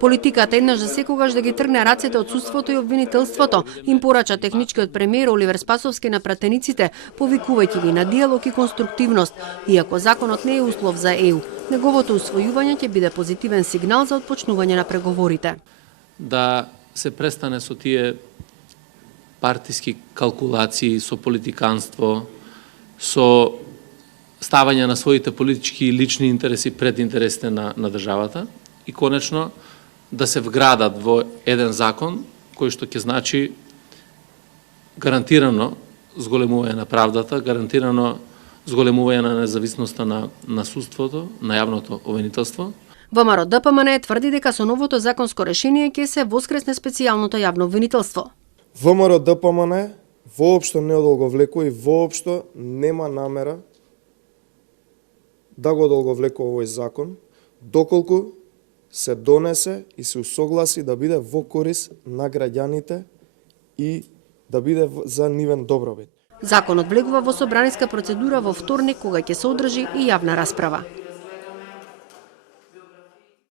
Политиката еднаш за секогаш да ги тргне рацете од судството и обвинителството, им порача техничкиот премиер Оливер Спасовски на пратениците, повикувајќи ги на диалог и конструктивност. Иако законот не е услов за ЕУ, неговото усвојување ќе биде позитивен сигнал за отпочнување на преговорите. Да се престане со тие партиски калкулации, со политиканство, со ставање на своите политички и лични интереси пред интересите на државата и конечно да се вградат во еден закон кој што ќе значи гарантирано зголемување на правдата, гарантирано зголемување на независноста на судството, на јавното обвинителство. ВМРО ДПМН тврди дека со новото законско решение ќе се воскресне специјалното јавно обвинителство. ВМРО ДПМН воопшто не одолговлекува и воопшто нема намера да го одолговлекува овој закон, доколку се донесе и се усогласи да биде во корис на граѓаните и да биде за нивен добробит. Законот влегува во собраниска процедура во вторник, кога ќе се одржи и јавна расправа.